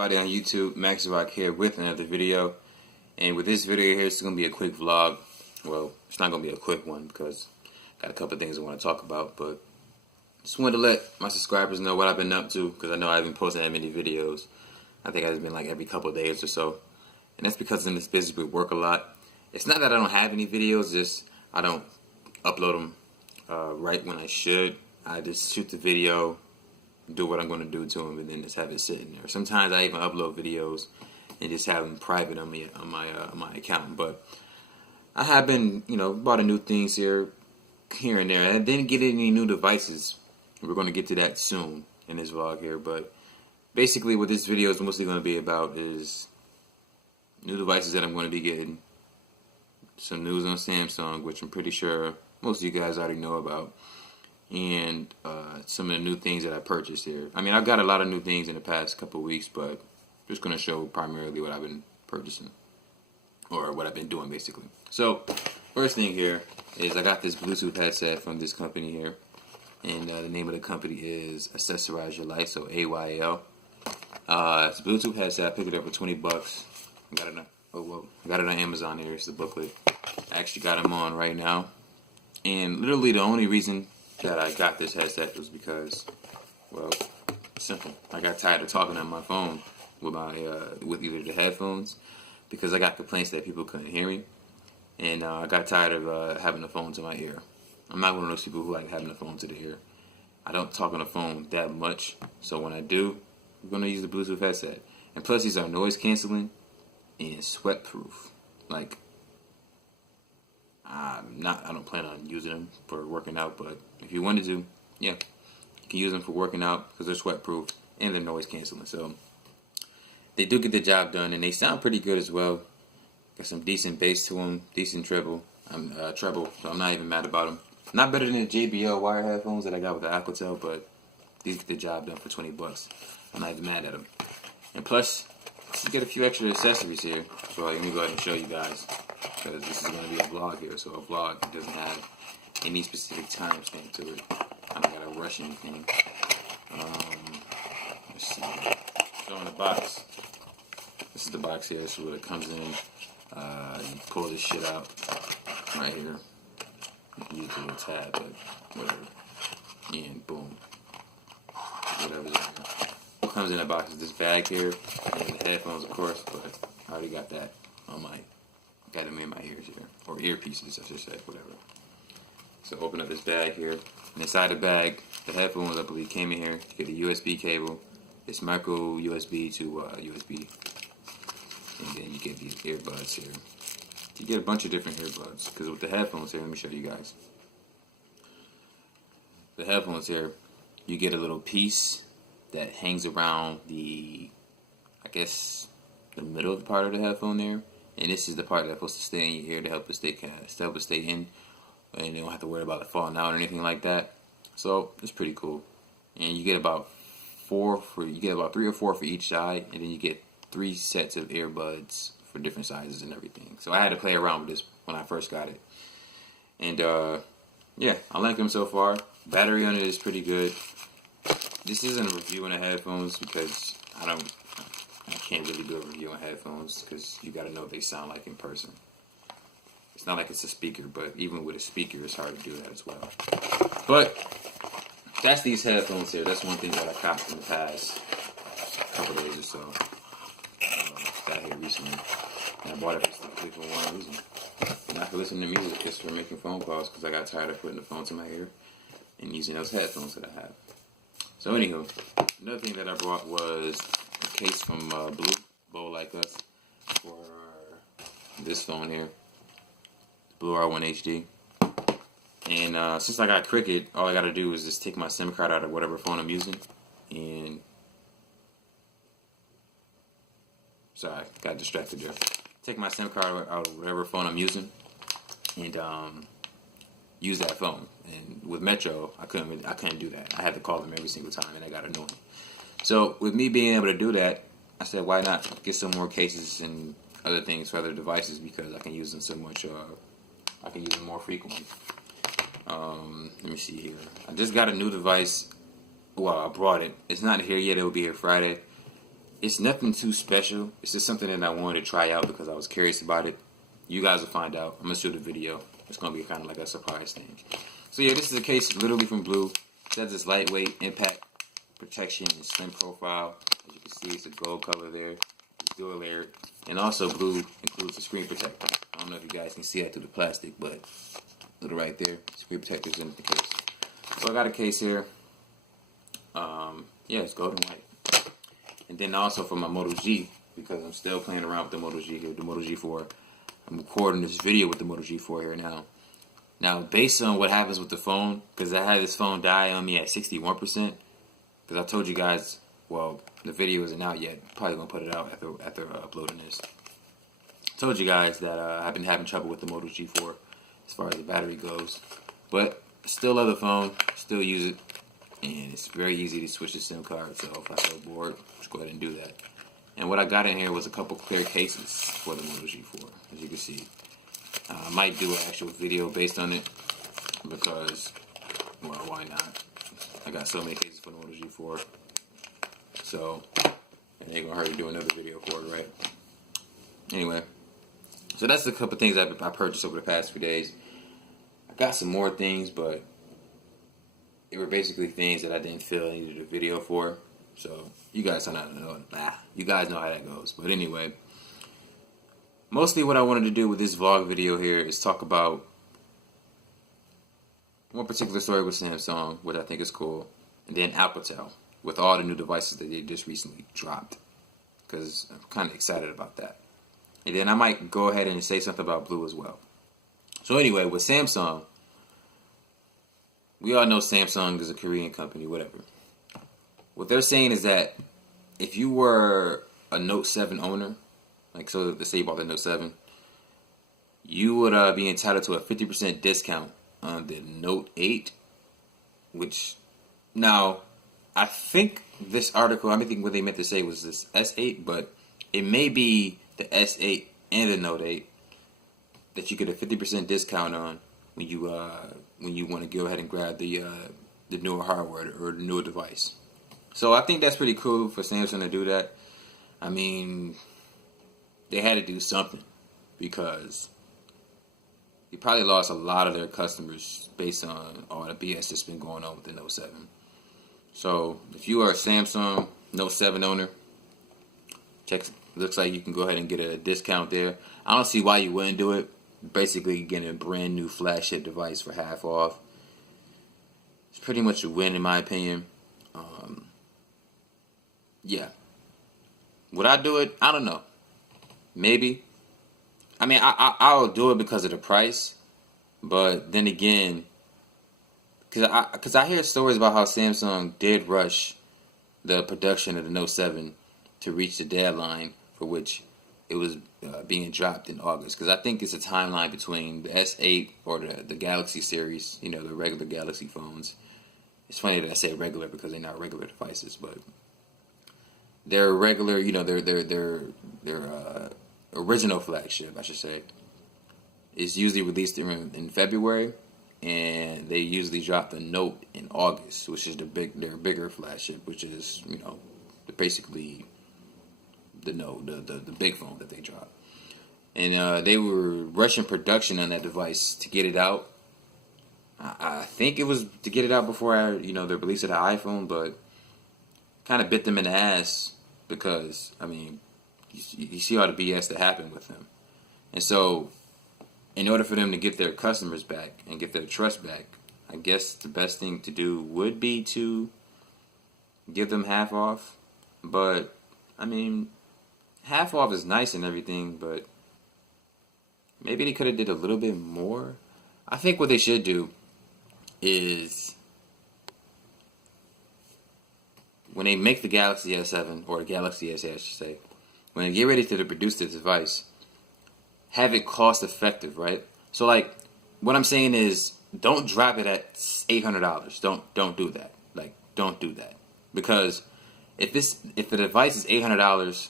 everybody on YouTube, Max Rock here with another video. And with this video here, it's going to be a quick vlog. Well, it's not going to be a quick one because I got a couple of things I want to talk about. But just wanted to let my subscribers know what I've been up to because I know I haven't posted that many videos. I think it's been like every couple of days or so. And that's because I'm just busy with work a lot. It's not that I don't have any videos, just I don't upload them right when I should. I just shoot the video, do what I'm going to do to them, and then just have it sitting there. Sometimes I even upload videos and just have them private on my account. But I have been, bought a new things here and there. I didn't get any new devices. We're going to get to that soon in this vlog here. But basically, what this video is mostly going to be about is new devices that I'm going to be getting. Some news on Samsung, which I'm pretty sure most of you guys already know about. And some of the new things that I purchased here. I mean, I've got a lot of new things in the past couple of weeks, but I'm just going to show primarily what I've been purchasing. Or what I've been doing, basically. So, first thing here is I got this Bluetooth headset from this company here. And the name of the company is Accessorize Your Life, so AYL. It's a Bluetooth headset. I picked it up for 20 bucks. I got it on Amazon here. It's the booklet. I actually got them on right now. And literally the only reason that I got this headset was because, well, simple. I got tired of talking on my phone with with either the headphones because I got complaints that people couldn't hear me, and I got tired of having the phone to my ear. I'm not one of those people who like having the phone to the ear. I don't talk on the phone that much, so when I do, I'm gonna use the Bluetooth headset. And plus, these are noise canceling and sweat proof. Like, I don't plan on using them for working out, but if you wanted to, yeah, you can use them for working out because they're sweat proof and they're noise canceling. So they do get the job done, and they sound pretty good as well. Got some decent bass to them, decent treble, so I'm not even mad about them. Not better than the JBL wire headphones that I got with the Alcatel, but these get the job done for 20 bucks. I'm not even mad at them. And plus, you get a few extra accessories here. So let me go ahead and show you guys, because this is going to be a vlog here. So a vlog doesn't have any specific time stamp to it. I don't got to rush anything. Let's see. So in the box, this is the box here. This is what it comes in. You pull this shit out right here. You can use a little tab, but whatever. And boom. Whatever's in here. What comes in the box is this bag here, and the headphones, of course, but I already got that on got them in my ears here, or earpieces, I should say, whatever. So open up this bag here, and inside the bag, the headphones, I believe, came in here. You get a USB cable, it's micro USB to USB, and then you get these earbuds here. You get a bunch of different earbuds, because with the headphones here, let me show you guys. The headphones here, you get a little piece that hangs around the middle of the part of the headphone there, and this is the part that's supposed to stay in your ear to help it stay in, and you don't have to worry about it falling out or anything like that. So it's pretty cool, and you get about 3 or 4 for each side, and then you get 3 sets of earbuds for different sizes and everything. So I had to play around with this when I first got it, and yeah, I like them so far. Battery on it is pretty good. This isn't a review on the headphones because I can't really do a review on headphones because you gotta know what they sound like in person. It's not like it's a speaker, but even with a speaker, it's hard to do that as well. But that's these headphones here. That's one thing that I copped in the past couple days or so. Got here recently, and I bought it specifically for one reason. Not for listening to music, just for making phone calls because I got tired of putting the phone to my ear and using those headphones that I have. So anywho, another thing that I brought was a case from Blu Like Us for this phone here, Blu R1 HD. And since I got Cricket, all I gotta do is just take my SIM card out of whatever phone I'm using, and sorry, got distracted there. Take my SIM card out of whatever phone I'm using, and use that phone. And with Metro, I couldn't do that. I had to call them every single time, and I got annoying. So with me being able to do that, I said, why not get some more cases and other things for other devices, because I can use them so much. I can use them more frequently. Let me see here. I just got a new device. Well, I brought it. It's not here yet. It will be here Friday. It's nothing too special. It's just something that I wanted to try out because I was curious about it. You guys will find out. I'm gonna shoot a video. It's gonna be kind of like a surprise thing. So yeah, this is a case literally from Blu. It says it's lightweight, impact protection, and slim profile. As you can see, it's a gold color there. It's dual layered, and also Blu includes a screen protector. I don't know if you guys can see that through the plastic, but little right there, screen protector's in the case. So I got a case here. Yeah, it's gold and white. And then also for my Moto G, because I'm still playing around with the Moto G here, the Moto G4. I'm recording this video with the Moto G4 here now. Now, based on what happens with the phone, because I had this phone die on me at 61%, because I told you guys, well, the video isn't out yet. Probably gonna put it out after uploading this. I told you guys that I've been having trouble with the Moto G4 as far as the battery goes, but still love the phone, still use it, and it's very easy to switch the SIM card. So if I feel bored, just go ahead and do that. And what I got in here was a couple clear cases for the Moto G4, as you can see. I might do an actual video based on it because, well, why not? I got so many cases for the Moto G4, so it ain't gonna hurt to do another video for it, right? Anyway, so that's a couple things I purchased over the past few days. I got some more things, but they were basically things that I didn't feel I needed a video for. So you guys don't know. You guys know how that goes. But anyway, mostly what I wanted to do with this vlog video here is talk about one particular story with Samsung, which I think is cool, and then Alcatel with all the new devices that they just recently dropped, because I'm kind of excited about that. And then I might go ahead and say something about Blu as well. So anyway, with Samsung, we all know Samsung is a Korean company, whatever. What they're saying is that if you were a Note 7 owner, like so let's say you bought the Note 7, you would be entitled to a 50% discount on the Note 8, which, now, I think this article, I think what they meant to say was this S8, but it may be the S8 and the Note 8 that you get a 50% discount on when you want to go ahead and grab the newer hardware or the newer device. So I think that's pretty cool for Samsung to do that. I mean, they had to do something because they probably lost a lot of their customers based on all the BS that's been going on with the Note 7. So if you are a Samsung Note 7 owner, looks like you can go ahead and get a discount there. I don't see why you wouldn't do it. Basically getting a brand new flagship device for half off. It's pretty much a win in my opinion. Yeah. Would I do it? I don't know. Maybe. I mean, I'll do it because of the price. But then again, because I hear stories about how Samsung did rush the production of the Note 7 to reach the deadline for which it was being dropped in August. Because I think it's a timeline between the S8 or the Galaxy series, you know, the regular Galaxy phones. It's funny that I say regular because they're not regular devices, but they're regular, you know, their original flagship, I should say, is usually released in February, and they usually drop the Note in August, which is their bigger flagship, which is, you know, basically the Note, the big phone that they dropped. And they were rushing production on that device to get it out. I think it was to get it out before the release of the iPhone, but kind of bit them in the ass because, I mean, you see all the BS that happened with them. And so, in order for them to get their customers back and get their trust back, I guess the best thing to do would be to give them half off. But, I mean, half off is nice and everything, but maybe they could have did a little bit more. I think what they should do is when they make the Galaxy S7 or the Galaxy S8, I should say, when they get ready to produce the device, have it cost effective, right? So like what I'm saying is don't drop it at $800. Don't do that. Like don't do that. Because if the device is $800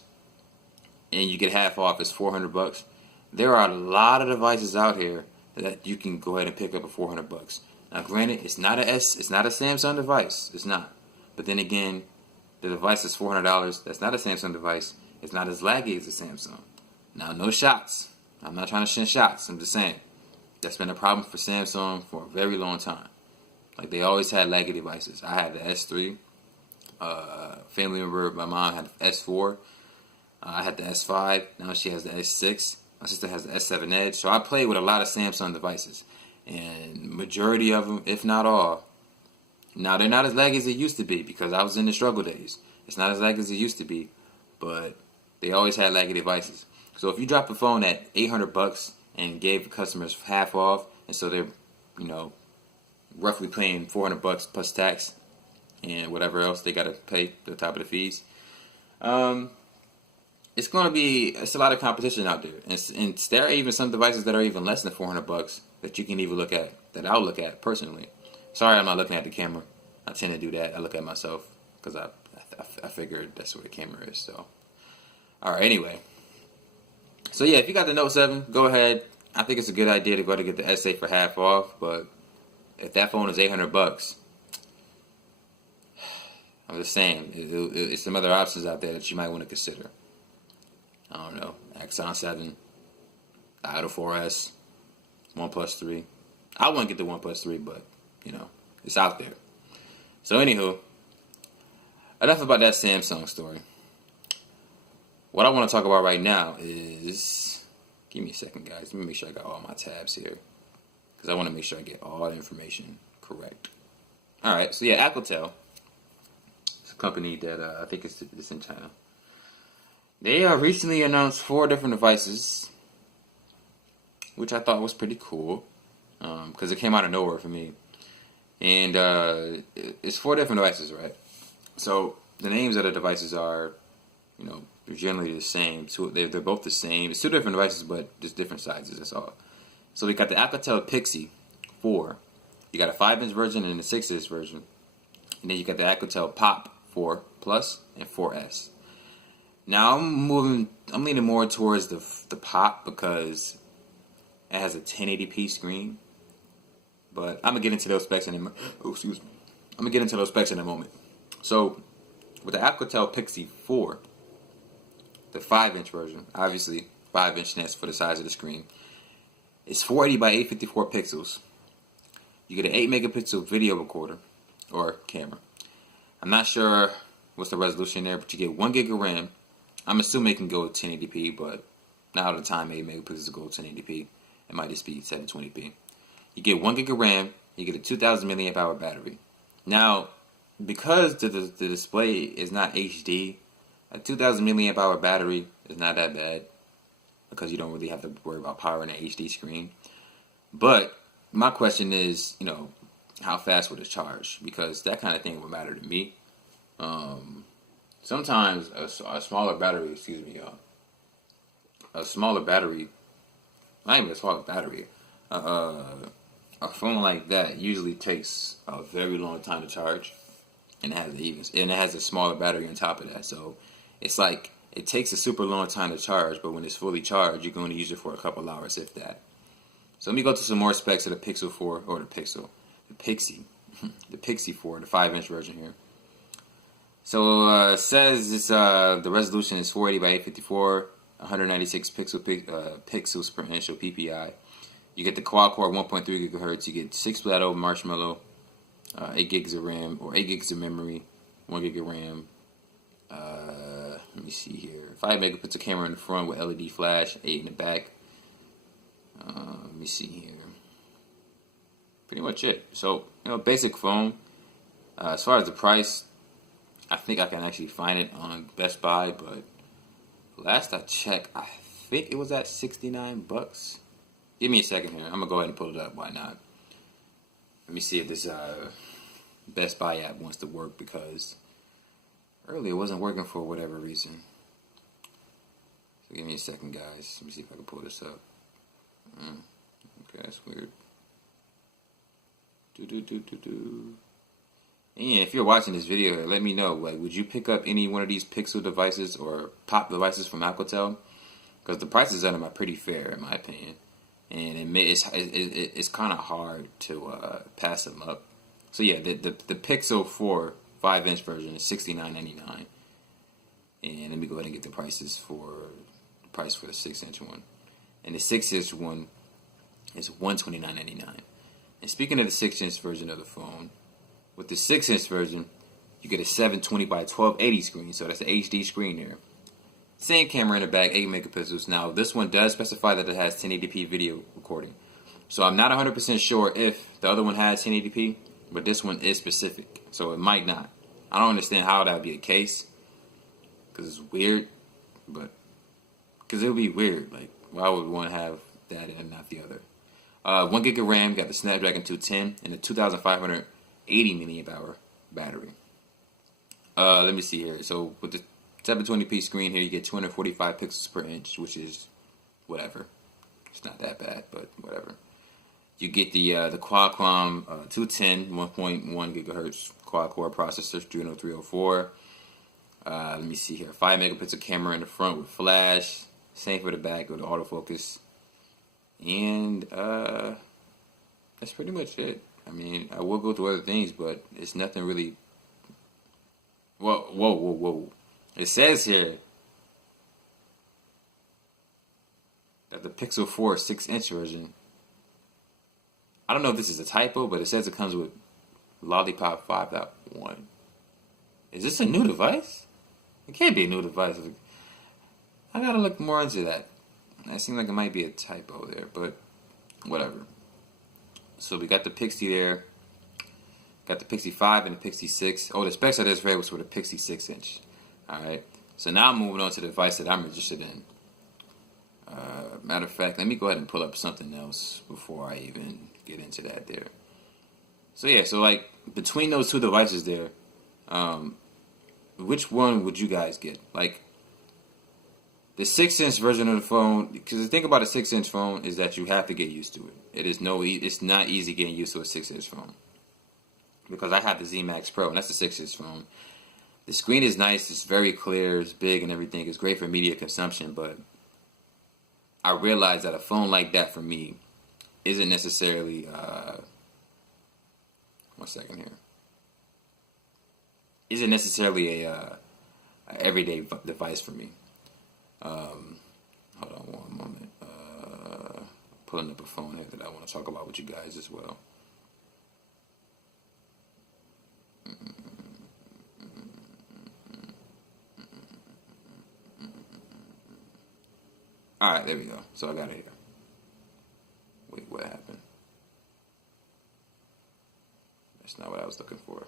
and you get half off, it's $400. There are a lot of devices out here that you can go ahead and pick up at $400. Now, granted, it's not a Samsung device. It's not. But then again, The device is $400. That's not a Samsung device. It's not as laggy as a Samsung. Now, no shots. I'm not trying to shin shots. I'm just saying that's been a problem for Samsung for a very long time. Like, they always had laggy devices. I had the S3. Family member, my mom had the S4. I had the S5. Now she has the S6. My sister has the S7 Edge. So I played with a lot of Samsung devices. And majority of them, if not all, now they're not as laggy as it used to be because I was in the struggle days. It's not as laggy as it used to be, but they always had laggy devices. So if you drop a phone at $800 and gave the customers half off, and so they're, roughly paying $400 plus tax and whatever else they got to pay the top of the fees, it's a lot of competition out there. And there are even some devices that are even less than $400 that you can even look at, that I'll look at personally. Sorry, I'm not looking at the camera. I tend to do that. I look at myself because I figured that's where the camera is. So, all right. Anyway, so yeah, if you got the Note 7, go ahead. I think it's a good idea to go to get the S8 for half off. But if that phone is $800, I'm just saying it's some other options out there that you might want to consider. I don't know, Axon 7, Idol 4S, OnePlus 3. I wouldn't get the OnePlus 3, but it's out there. So anywho, enough about that Samsung story. What I want to talk about right now is, give me a second, guys. Let me make sure I got all my tabs here, because I want to make sure I get all the information correct. All right, so yeah, Alcatel. It's a company that I think it's in China. They recently announced 4 different devices, which I thought was pretty cool, because it came out of nowhere for me. And it's 4 different devices, right? So the names of the devices are, they're generally the same. So they're both the same. It's 2 different devices, but just different sizes. That's all. So we got the Alcatel Pixi 4. You got a 5-inch version and a 6-inch version, and then you got the Alcatel Pop 4 Plus and 4S. Now I'm leaning more towards the Pop because it has a 1080p screen. But I'm gonna get into those specs in a moment. So with the Alcatel Pixi 4, the 5-inch version, obviously 5-inch nets for the size of the screen, it's 480 by 854 pixels. You get an 8 megapixel video recorder or camera. I'm not sure what's the resolution there, but you get 1 gig of RAM. I'm assuming it can go 1080p, but now the time 8 megapixels go 1080p. It might just be 720p. You get 1 gig of RAM. You get a 2,000 milliamp hour battery. Now, because the display is not HD, a 2,000 milliamp hour battery is not that bad because you don't really have to worry about powering an HD screen. But my question is, how fast would it charge? Because that kind of thing would matter to me. Sometimes a smaller battery, not even a smaller battery, a phone like that usually takes a very long time to charge, and it has a smaller battery on top of that. So it's like it takes a super long time to charge, but when it's fully charged, you're going to use it for a couple hours, if that. So let me go to some more specs of the Pixel 4 or the Pixi, the Pixi 4, the 5-inch version here. So it says it's the resolution is 480 by 854, 196 pixels per inch, or PPI. You get the quad-core 1.3 gigahertz. You get 6 Plateau Marshmallow, 8 gigs of RAM, or 8 gigs of memory, 1 gig of RAM. Let me see here. 5 megapixel camera in the front with LED flash, 8 in the back. Let me see here. Pretty much it. So, basic phone. As far as the price, I think I can actually find it on Best Buy, but last I checked, I think it was at $69. Give me a second here. I'm going to go ahead and pull it up. Why not? Let me see if this Best Buy app wants to work, because earlier it wasn't working for whatever reason. So give me a second, guys. Let me see if I can pull this up. Okay, that's weird. And if you're watching this video, let me know. Would you pick up any one of these Pixel devices or Pop devices from Alcatel? Because the prices on them are pretty fair, in my opinion. And it's kind of hard to pass them up. So yeah, the Pixel 4 5-inch version is $69.99. And let me go ahead and get the price for the 6-inch one. And the 6-inch one is $129.99. And speaking of the 6-inch version of the phone, with the 6-inch version, you get a 720 by 1280 screen, so that's an HD screen there. Same camera in the back, 8 megapixels. Now, this one does specify that it has 1080p video recording. So I'm not 100% sure if the other one has 1080p, but this one is specific, so it might not. I don't understand how that would be the case, because it's weird, but because it would be weird. Like, why would one have that and not the other? 1 gig of RAM, got the Snapdragon 210 and the 2,580 milliamp hour battery. Let me see here. So with the 720p screen here, you get 245 pixels per inch, which is whatever. It's not that bad, but whatever. You get the Qualcomm 210 1.1 gigahertz quad-core processor, Adreno 304. Let me see here. 5 megapixel camera in the front with flash. Same for the back with autofocus. And that's pretty much it. I mean, I will go through other things, but it's nothing really. Whoa. It says here that the Pixel 4 6-inch version, I don't know if this is a typo, but it says it comes with Lollipop 5.1. Is this a new device? It can't be a new device. I gotta look more into that. That seems like it might be a typo there, but whatever. So we got the Pixi there. Got the Pixi 5 and the Pixi 6. Oh, the specs of this was for the Pixi 6-inch. Alright. So now I'm moving on to the device that I'm interested in. Matter of fact, let me go ahead and pull up something else before I even get into that there. So yeah, so like between those two devices there, which one would you guys get? Like the 6-inch version of the phone, because the thing about a 6-inch phone is that you have to get used to it. It's not easy getting used to a 6-inch phone. Because I have the Z Max Pro, and that's the 6-inch phone. The screen is nice, it's very clear, it's big and everything. It's great for media consumption, but I realize that a phone like that for me isn't necessarily, one second here, isn't necessarily a everyday device for me. Hold on one moment. Pulling up a phone here that I want to talk about with you guys as well. Alright, there we go. So I got it here. Wait, what happened? That's not what I was looking for.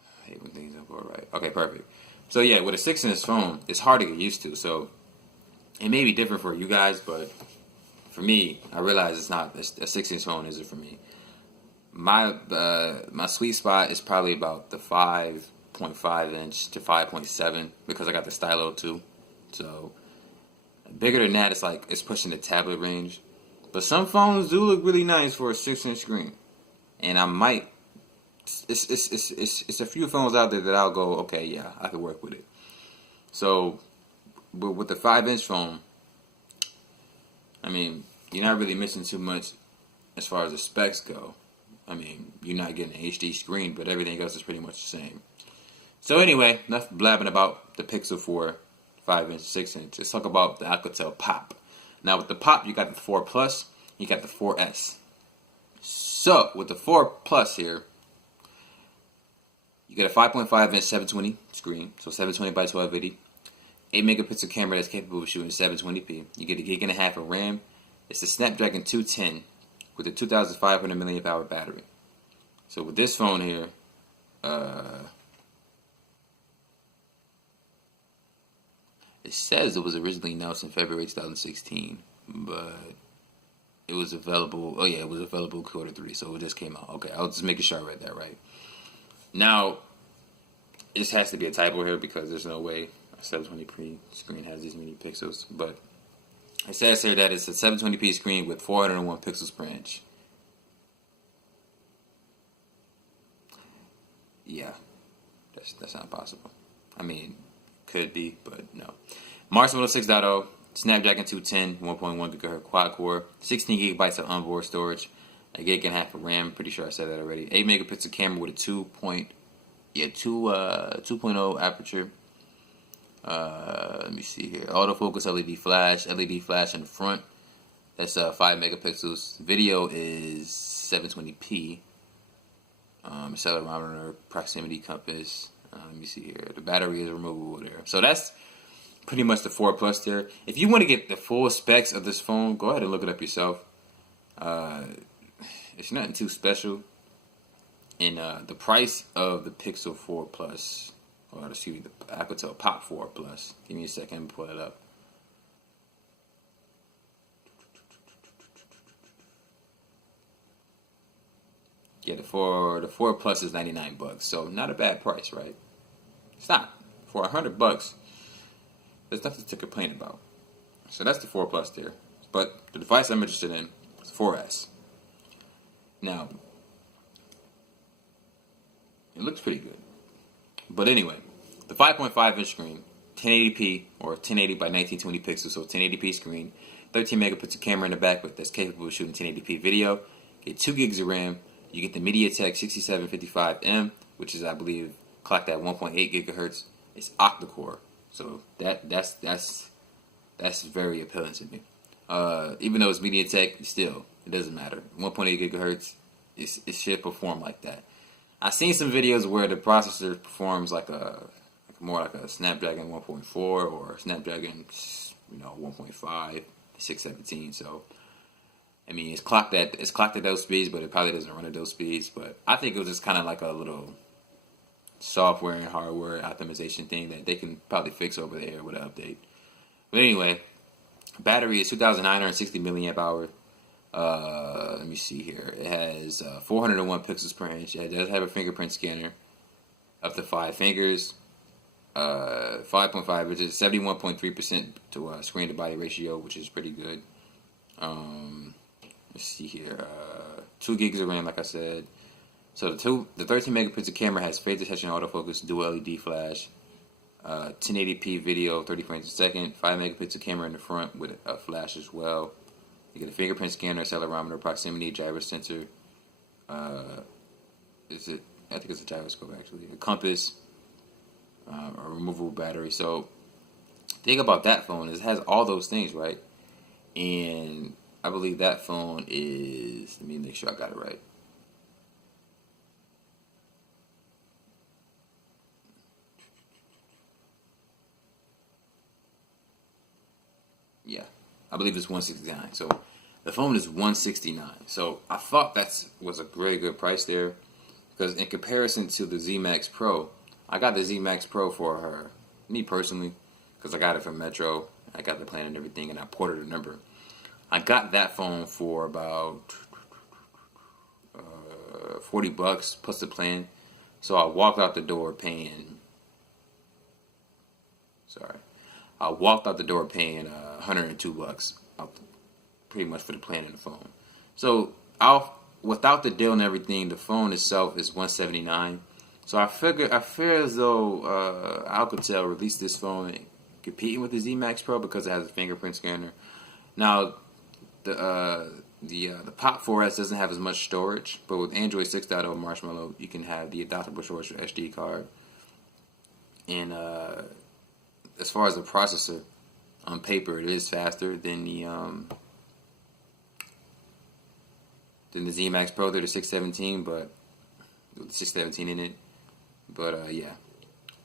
I hate when things don't go right. Okay, perfect. So yeah, with a 6-inch phone, it's hard to get used to. So it may be different for you guys, but for me, I realize it's not. A 6-inch phone isn't for me. My sweet spot is probably about the 5.5 inch to 5.7 because I got the Stylo too. So bigger than that, it's pushing the tablet range. But some phones do look really nice for a 6-inch screen, and I might. It's a few phones out there that I'll go, okay, yeah, I could work with it. So, but with the 5-inch phone, I mean, you're not really missing too much as far as the specs go. I mean, you're not getting an HD screen, but everything else is pretty much the same. So anyway, enough blabbing about the Pixel 4 5-inch, 6-inch. Let's talk about the Alcatel Pop. Now with the Pop, you got the 4 Plus, you got the 4S. So with the 4 Plus here, you get a 5.5-inch 720 screen, so 720 by 1280. 8 megapixel camera that's capable of shooting 720p. You get a 1.5 gigs of RAM. It's the Snapdragon 210 with a 2,500 milliamp hour battery. So with this phone here, it says it was originally announced in February 2016, but it was available. Oh yeah, it was available Q3, so it just came out. Okay, I was just making sure I read that right. Now, this has to be a typo here because there's no way a 720p screen has these many pixels. But it says here that it's a 720p screen with 401 pixels per inch. Yeah, that's not possible. I mean, could be, but no. Mars 106.0, Snapdragon 210, 1.1 gigahertz quad core, 16 gigabytes of onboard storage, a 1.5 gig of RAM. Pretty sure I said that already. 8 megapixel camera with a Yeah, 2.0 aperture. Let me see here. Autofocus LED flash in the front. That's 5 megapixels. Video is 720p. Accelerometer, proximity compass. Let me see here. The battery is removable there. So that's pretty much the 4 Plus there. If you want to get the full specs of this phone, go ahead and look it up yourself. It's nothing too special. And the price of the Pixel 4 Plus, or excuse me, the Alcatel Pop 4 Plus. Give me a second, let me pull it up. Yeah, the 4 Plus is $99, so not a bad price, right? It's not. For $100, there's nothing to complain about. So that's the 4 Plus there. But the device I'm interested in is 4S. Now, it looks pretty good. But anyway, the 5.5 inch screen, 1080p or 1080 by 1920 pixels, so 1080p screen, 13 megapixel camera in the back that's capable of shooting 1080p video. Get 2 gigs of RAM. You get the MediaTek 6755M, which is, I believe, clocked at 1.8 gigahertz. It's octa-core, so that's very appealing to me. Even though it's MediaTek, still it doesn't matter. 1.8 gigahertz, it should perform like that. I've seen some videos where the processor performs more like a Snapdragon 1.4 or Snapdragon 1.5, 617. So I mean, it's clocked at those speeds, but it probably doesn't run at those speeds. But I think it was just kind of like a little software and hardware optimization thing that they can probably fix over the air with an update. But anyway, battery is 2,960 milliamp hour. Let me see here. It has 401 pixels per inch. It does have a fingerprint scanner, up to 5 fingers. 5.5, which is 71.3% to screen to body ratio, which is pretty good. Let's see here. 2 gigs of RAM, like I said. So the 13 megapixel camera has phase detection, autofocus, dual LED flash, 1080p video, 30 frames a second, 5 megapixel camera in the front with a flash as well. You get a fingerprint scanner, accelerometer, proximity, gyro sensor. I think it's a gyroscope actually. A compass, a removable battery. So the thing about that phone is it has all those things, right? And I believe that phone is, let me make sure I got it right. Yeah, I believe it's $169. So the phone is $169. So I thought that was a very good price there, because in comparison to the Z Max Pro, I got the Z Max Pro for her, me personally, because I got it from Metro. I got the plan and everything, and I ported a number. I got that phone for about $40 plus the plan. So I walked out the door paying. I walked out the door paying $102, pretty much for the plan and the phone. So without the deal and everything, the phone itself is $179. So I feel as though Alcatel released this phone competing with the Z Max Pro because it has a fingerprint scanner. Now, the Pop 4S doesn't have as much storage, but with Android 6.0 Marshmallow, you can have the adaptable storage for SD card. And as far as the processor, on paper, it is faster than the Z Max Pro. They're the 617, but with the 617 in it. But yeah.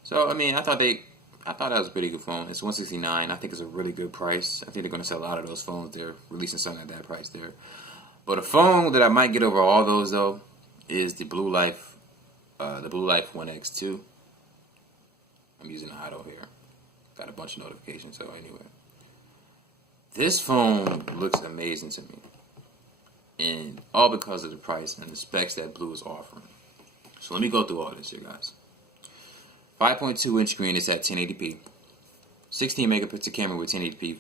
So I mean, I thought that was a pretty good phone. It's $169. I think it's a really good price. I think they're going to sell a lot of those phones. They're releasing something at that price there. But a phone that I might get over all those though is the Blu Life One X2. I'm using the auto here. Got a bunch of notifications. So anyway, this phone looks amazing to me, and all because of the price and the specs that Blu is offering. So let me go through all this here, guys. 5.2 inch screen is at 1080p. 16 megapixel camera with 1080p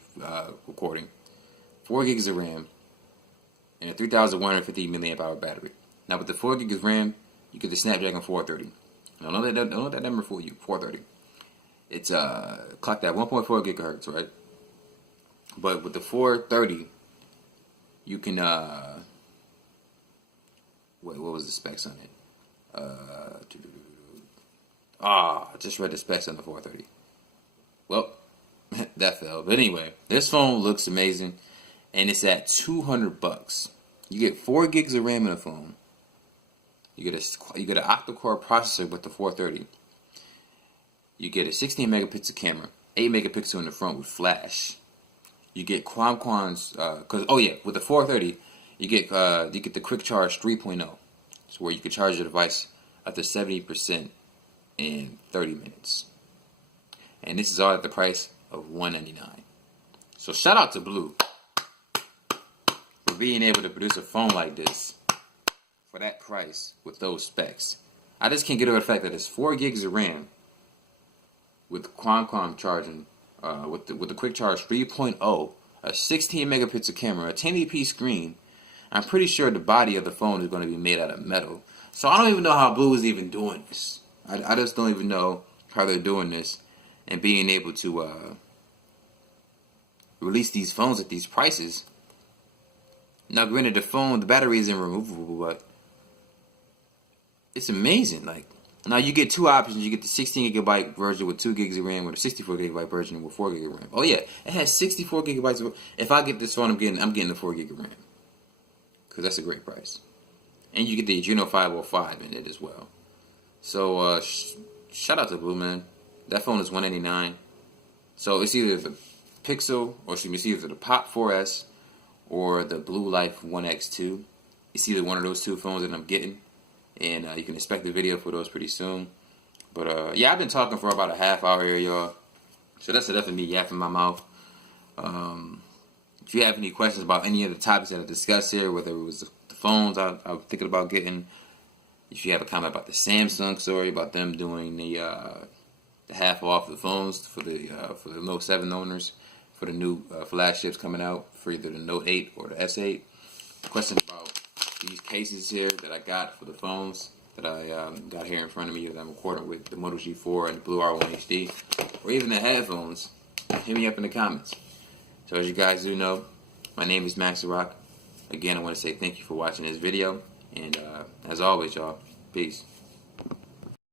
recording. 4 gigs of RAM. And a 3,150 milliamp hour battery. Now with the 4 gigs of RAM, you get the Snapdragon 430. Now don't let that number fool you. 430. It's clocked at 1.4 gigahertz, right? But with the 430, you can what was the specs on it? I just read the specs on the 430. Well, that fell. But anyway, this phone looks amazing, and it's at $200. You get 4 gigs of RAM in the phone. You get an octa-core processor with the 430. You get a 16 megapixel camera, 8 megapixel in the front with flash. You get Qualcomm's with the 430, you get the Quick Charge 3.0, so where you can charge your device up to 70% in 30 minutes. And this is all at the price of $199. So shout out to Blu for being able to produce a phone like this for that price with those specs. I just can't get over the fact that it's 4 gigs of RAM with Qualcomm charging, with the Quick Charge 3.0, a 16 megapixel camera, a 1080p screen. I'm pretty sure the body of the phone is going to be made out of metal. So I don't even know how Blu is even doing this. I just don't even know how they're doing this and being able to release these phones at these prices. Now, granted, the battery isn't removable, but it's amazing. Like, now you get 2 options. You get the 16 gigabyte version with 2 gigs of RAM, or the 64 gigabyte version with 4 gigs of RAM. Oh yeah, it has 64 gigabytes of RAM. If I get this phone, I'm getting the 4 gig of RAM, because that's a great price. And you get the Adreno 505 in it as well. So shout out to Blu, man. That phone is $199. So it's either the Pixel, or excuse me, it's either the Pop 4S or the Blu Life One X2. It's either one of those 2 phones that I'm getting, and you can expect the video for those pretty soon. But yeah, I've been talking for about a half hour here, y'all. So that's enough of me yapping my mouth. If you have any questions about any of the topics that I discussed here, whether it was the phones I'm thinking about getting, if you have a comment about the Samsung story, about them doing the half off the phones for the Note 7 owners, for the new flagships coming out for either the Note 8 or the S8. Questions about these cases here that I got for the phones that I got here in front of me that I'm recording with, the Moto G4 and the Blu R1 HD, or even the headphones, hit me up in the comments. So as you guys do know, my name is Max Rock. Again, I want to say thank you for watching this video, and as always, y'all, peace.